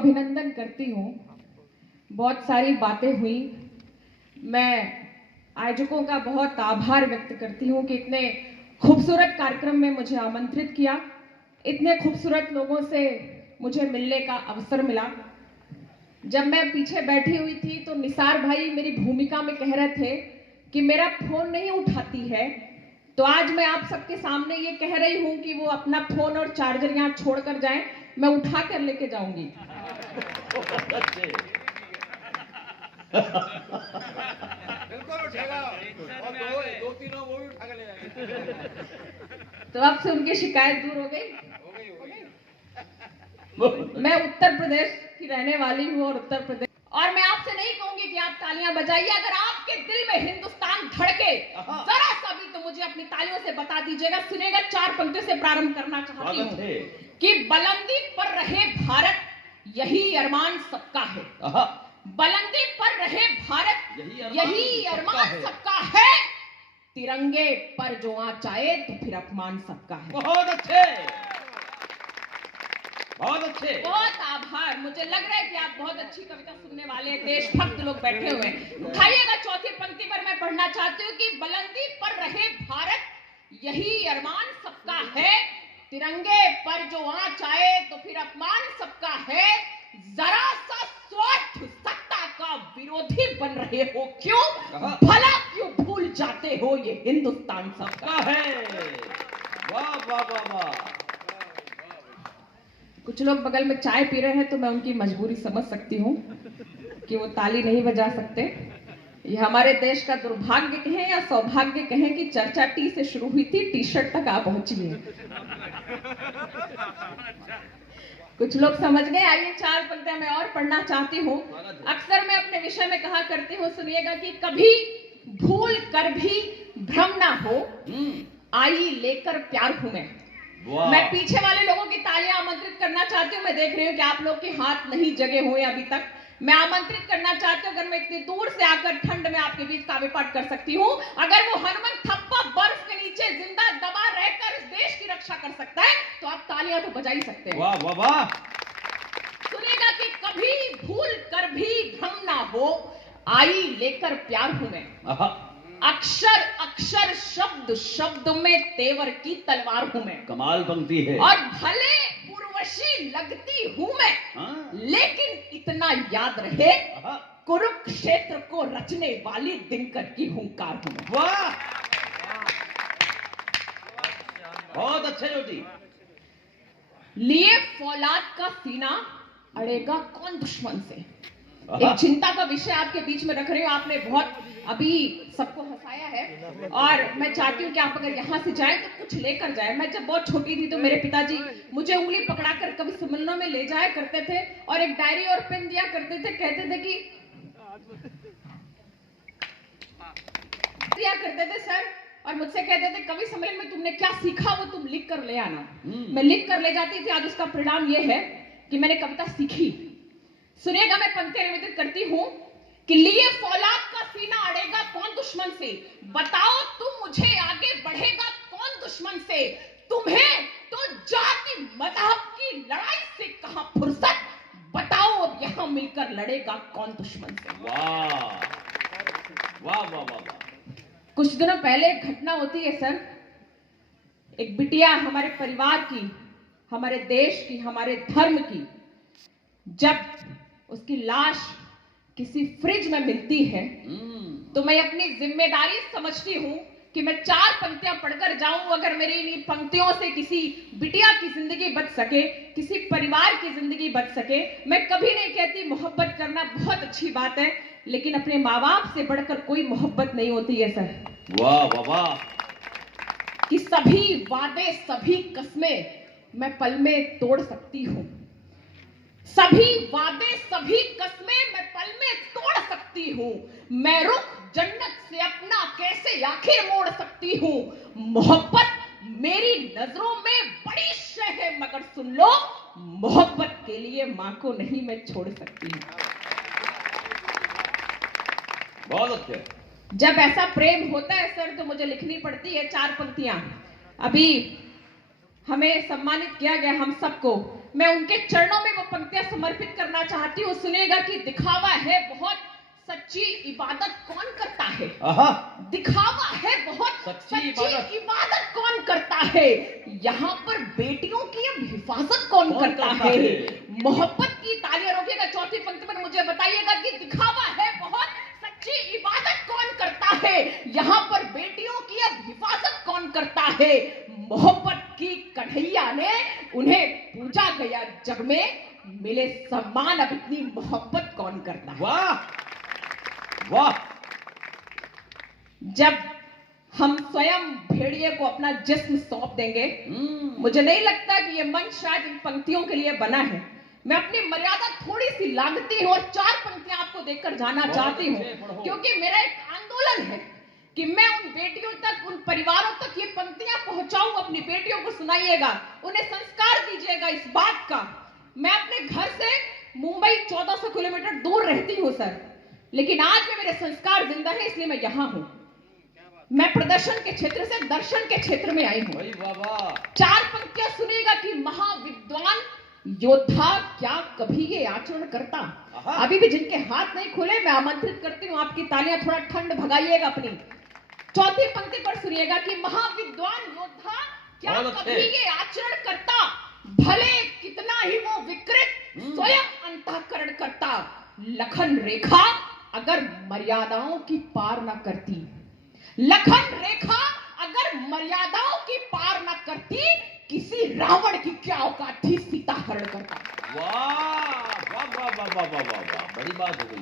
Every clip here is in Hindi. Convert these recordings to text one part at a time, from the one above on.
अभिनंदन करती हूँ। बहुत सारी बातें हुई। मैं आयोजकों का बहुत आभार व्यक्त करती हूँ कि इतने खूबसूरत कार्यक्रम में मुझे आमंत्रित किया, इतने खूबसूरत लोगों से मुझे मिलने का अवसर मिला। जब मैं पीछे बैठी हुई थी तो निसार भाई मेरी भूमिका में कह रहे थे कि मेरा फोन नहीं उठाती है, तो आज मैं आप सबके सामने ये कह रही हूं कि वो अपना फोन और चार्जर यहाँ छोड़कर जाएं, मैं उठा कर लेके जाऊंगी। बिल्कुल उठेगा और दो तीनों वो भी उठा के ले जाएंगे। तो अब से उनकी शिकायत दूर हो गई। मैं उत्तर प्रदेश की रहने वाली हूँ और मैं आपसे नहीं कहूंगी कि आप तालियां बजाइए। अगर आपके दिल में हिंदुस्तान धड़के जरा सा भी तो मुझे अपनी तालियों से बता दीजिएगा। सुनेगा, 4 पंक्तियों से प्रारंभ करना चाहती हूँ कि बुलंदी पर रहे भारत, यही अरमान सबका है। बुलंदी पर रहे भारत, यही अरमान सबका है। तिरंगे पर जो आँच आए तो फिर अपमान सबका है। बहुत अच्छे, बहुत अच्छे, बहुत आभार। मुझे लग रहा है कि आप बहुत अच्छी कविता सुनने वाले देशभक्त लोग बैठे हुए हैं। उठाइएगा, चौथी पंक्ति पर मैं पढ़ना चाहती हूँ कि बुलंदी पर रहे भारत, यही अरमान सबका है। तिरंगे पर जो आँच आए तो फिर अपमान सबका है। जरा सा स्वार्थ सत्ता का विरोधी बन रहे हो क्यों? भला क्यों भूल जाते हो ये हिंदुस्तान सबका है। वाह वाह वाह वाह। कुछ लोग बगल में चाय पी रहे हैं तो मैं उनकी मजबूरी समझ सकती हूँ कि वो ताली नहीं बजा सकते। ये हमारे देश का दुर्भाग्य कहें या सौभाग्य कहें कि चर्चा टी से शुरू हुई थी, टी शर्ट तक आ पहुंची है। कुछ लोग समझ गए। आइए 4 पंक्तियां मैं और पढ़ना चाहती हूँ। अक्सर मैं अपने विषय में कहा करती हूँ, सुनिएगा, कि कभी भूल कर भी भ्रम ना हो, आई लेकर प्यार हूं मैं पीछे वाले लोगों की तालियां आमंत्रित करना चाहती हूँ। मैं देख रही हूँ कि आप लोग के हाथ नहीं जगे हुए अभी तक। मैं आमंत्रित करना चाहती हूँ, अगर मैं इतनी दूर से आकर ठंड में आपके बीच काव्य पाठ कर सकती हूँ, अगर वो हनुमान थप्पा बर्फ के नीचे जिंदा दबा रहकर इस देश की रक्षा कर सकता है तो आप तालियां तो बजा ही सकते हैं। वाह वाह वाह। सुनिएगा कि कभी भूल कर भी भ्रम ना हो, आई लेकर प्यार हूं मैं। अक्षर अक्षर शब्द शब्द में तेवर की तलवार हूं मैं। कमाल पंक्ति है। और भले उर्वशी लगती हूं मैं, लेकिन इतना याद रहे, कुरुक्षेत्र को रचने वाली दिनकर की हुंकार हूं मैं। वाह, बहुत अच्छे ज्योति। लिए फौलाद का सीना, अड़ेगा कौन दुश्मन से। एक चिंता का विषय आपके बीच में रख रही हूँ। आपने बहुत अभी सबको हंसाया है और मैं चाहती हूँ कि आप अगर यहाँ से जाएं तो कुछ लेकर जाएं। मैं जब बहुत छोटी थी तो मेरे पिताजी मुझे उंगली पकड़ाकर कभी सम्मेलनों में ले जाया करते थे और एक डायरी और पेन दिया करते थे। कहते थे कि दिया करते थे सर, और मुझसे कहते थे कवि सम्मेलन में तुमने क्या सीखा वो तुम लिख कर ले आना। मैं लिख कर ले जाती थी। आज उसका परिणाम ये है कि मैंने कविता सीखी। सुनिएगा, मैं पंक्ति निवेदित करती हूं कि लिए फौलाद का सीना, अड़ेगा कौन दुश्मन से। बताओ तुम मुझे, आगे बढ़ेगा कौन दुश्मन से। तुम्हें तो जाति मजहब की लड़ाई से कहां फुर्सत। बताओ अब यहां मिलकर लड़ेगा कौन दुश्मन से। वाह वाह वाह वाह। कुछ दिनों पहले एक घटना होती है सर। एक बिटिया हमारे परिवार की, हमारे देश की, हमारे धर्म की, जब उसकी लाश किसी फ्रिज में मिलती है तो मैं अपनी जिम्मेदारी समझती हूं कि मैं 4 पंक्तियां पढ़कर जाऊं। अगर मेरी इन पंक्तियों से किसी बिटिया की जिंदगी बच सके, किसी परिवार की जिंदगी बच सके। मैं कभी नहीं कहती मोहब्बत करना बहुत अच्छी बात है, लेकिन अपने माँ बाप से बढ़कर कोई मोहब्बत नहीं होती है सर। वाह वाह वाह। कि सभी वादे, सभी कस्में मैं पल में तोड़ सकती हूं। सभी वादे, सभी कस्में मैं पल में तोड़ सकती हूँ। मैं रुख जन्नत से अपना कैसे आखिर मोड़ सकती हूँ। मोहब्बत मेरी नजरों में बड़ी शय है, मगर सुन लो, मोहब्बत के लिए माँ को नहीं मैं छोड़ सकती हूँ। बहुत अच्छे। जब ऐसा प्रेम होता है सर तो मुझे लिखनी पड़ती है 4 पंक्तियां। अभी हमें सम्मानित किया गया हम सबको मैं उनके चरणों में वो पंक्तियां समर्पित करना चाहती हूँ। सुनिएगा कि दिखावा है बहुत, सच्ची इबादत कौन करता है। दिखावा है बहुत, सच्ची इबादत कौन करता है। यहाँ पर बेटियों की अब हिफाजत कौन करता है। मोहब्बत की तालियां रोकिएगा। चौथी पंक्ति पर मुझे बताइएगा कि दिखावा है बहुत, सच्ची इबादत कौन करता है। यहाँ पर बेटियों की अब हिफाजत कौन करता है। मोहब्बत की कन्हैया ने उन्हें पूजा गया जग में, मिले सम्मान अब इतनी मोहब्बत कौन करता है। वाह वाह। जब हम स्वयं भेड़िए को अपना जिस्म सौंप देंगे, मुझे नहीं लगता कि ये मंच शायद इन पंक्तियों के लिए बना है। मैं अपनी मर्यादा थोड़ी सी लांघती हूँ और 4 पंक्तियां आपको देकर जाना चाहती हूँ, क्योंकि मेरा एक आंदोलन है कि मैं उन बेटियों तक, उन परिवारों तक ये पंक्तियां पहुंचाऊं। अपनी बेटियों को सुनाइएगा, उन्हें संस्कार दीजिएगा इस बात का। मैं अपने घर से मुंबई 1400 किलोमीटर दूर रहती हूँ सर, लेकिन आज भी मेरे संस्कार जिंदा है, इसलिए मैं यहां हूं। मैं प्रदर्शन के क्षेत्र से दर्शन के क्षेत्र में आई हूं। 4 पंक्तियां सुनिएगा कि महाविद्वान योद्धा क्या कभी ये आचरण करता। अभी भी जिनके हाथ नहीं खुले, मैं आमंत्रित करती हूं, आपकी तालियां थोड़ा ठंड भगाइएगा अपनी। चौथी पंक्ति पर सुनिएगा कि महाविद्वान योद्धा क्या कभी ये आचरण करता, भले कितना ही वो विकृत स्वयं अंतःकरण करता। लखन रेखा अगर मर्यादाओं की पार ना करती, लखन रेखा अगर मर्यादाओं की पार ना करती, किसी रावण की क्या औकात थी सीता हरण करता। वाह वाह वाह वाह वाह वाह वाह, बड़ी बात हो गई।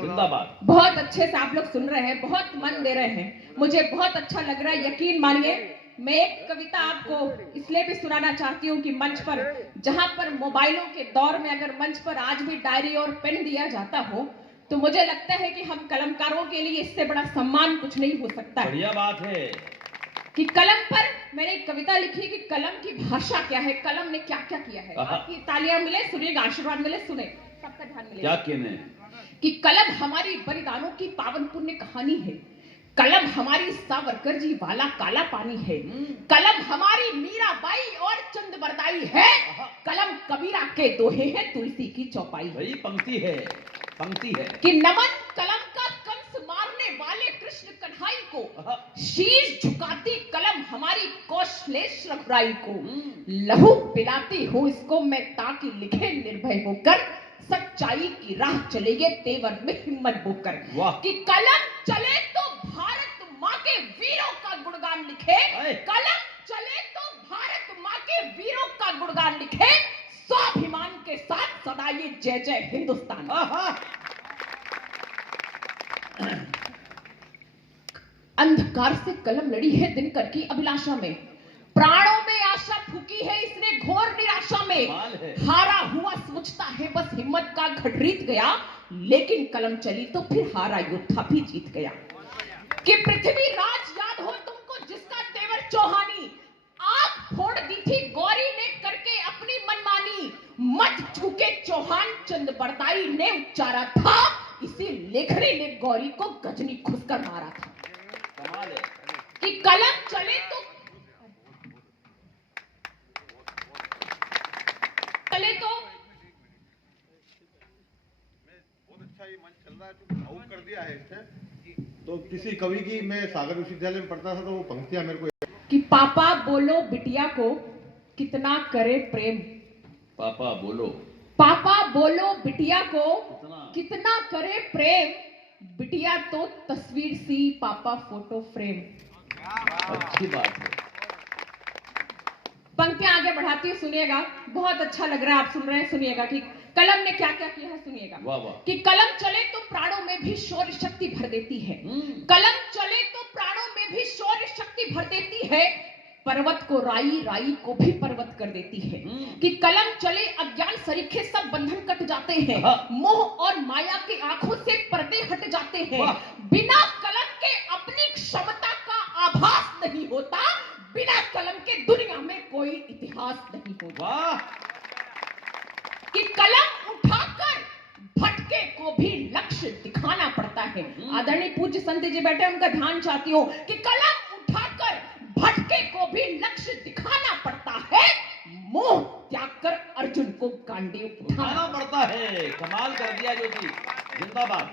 जिंदाबाद। बहुत अच्छे से आप लोग सुन रहे हैं, बहुत मन दे रहे हैं, मुझे बहुत अच्छा लग रहा है। यकीन मानिए, मैं एक कविता आपको इसलिए भी सुनाना चाहती हूँ कि मंच पर, जहां पर मोबाइलों के दौर में अगर मंच पर आज भी डायरी और पेन दिया जाता हो, तो मुझे लगता है कि हम कलमकारों के लिए इससे बड़ा सम्मान कुछ नहीं हो सकता। बढ़िया बात है कि कलम पर मैंने एक कविता लिखी कि कलम की भाषा क्या है, कलम ने क्या क्या किया है। आपकी तालियां मिले, सुनिएगा, आशीर्वाद मिले, सुने, सबका ध्यान मिले। क्या कहने कि कलम हमारी बलिदानों की पावन पुण्य कहानी है। कलम हमारी सावरकर जी वाला काला पानी है। कलम हमारी मीराबाई और चंदबरदाई है। कलम कबीरा के दोहे हैं, तुलसी की चौपाई। भाई पंक्ति है, पंक्ति है कि नमन कलम का कंस मारने वाले कृष्ण कन्हई को, शीश झुकाती कलम हमारी कौशलेश रघुराई को। लहू पिलाती हूँ इसको मैं ताकि लिखे निर्भय होकर, सच्चाई की राह चलेंगे तेवर में हिम्मत बोकर। कि कलम चले तो भारत माँ के वीरों का गुणगान लिखे, कलम चले तो भारत माँ के वीरों का गुणगान लिखे, स्वाभिमान के साथ सदा ये जय जय हिंदुस्तान। अंधकार से कलम लड़ी है दिनकर की अभिलाषा में, प्राणों में आशा फूकी है इसने घोर निराशा में। हारा हुआ सोचता है बस हिम्मत का घट रीत गया, लेकिन कलम चली तो फिर हारा योद्धा भी जीत गया। कि पृथ्वी राज याद हो तुमको जिसका तेवर चौहानी, आग फोड़ दी थी गौरी ने करके अपनी मनमानी। मत चूके चौहान चंदबरदाई ने उच्चारा था, इसी लेखनी ने गौरी को गजनी खुसकर मारा था। कि कलम चले तो बहुत अच्छा ये मंच चल रहा है, तो भावुक कर दिया है इसने। तो किसी कवि की, मैं सागर विश्वविद्यालय में पढ़ता था, तो वो पंक्तियां मेरे को कि पापा बोलो बिटिया को कितना करे प्रेम। पापा बोलो, पापा बोलो बिटिया को कितना करे प्रेम, बिटिया तो तस्वीर सी पापा फोटो फ्रेम। अच्छी बात है। पंक्तियां आगे बढ़ाती है, सुनिएगा, बहुत अच्छा लग रहा है, आप सुन रहे हैं, सुनिएगा कि कलम ने क्या क्या किया है, सुनिएगा। वाह वाह। कि कलम चले तो प्राणों में भी शौर्य शक्ति भर देती है। कलम चले तो प्राणों में भी शौर्य शक्ति भर देती है, पर्वत को राई, राई को भी पर्वत कर देती है। कि कलम चले अज्ञान सरीखे सब बंधन कट जाते हैं, मोह और माया की आंखों से पर्दे हट जाते हैं। बिना कलम के अपनी क्षमता का आभास नहीं होता, बिना कलम के दुनिया में कोई इतिहास नहीं होता। कि कलम उठाकर भटके को भी लक्ष्य दिखाना पड़ता है। आदरणीय पूज्य संत जी बैठे, उनका ध्यान चाहती हूँ कि कलम उठाकर भटके को भी लक्ष्य दिखाना पड़ता है। मोह त्याग कर अर्जुन को गांडीव उठाना उठाना पड़ता है। कमाल कर दिया जोशी, जिंदाबाद।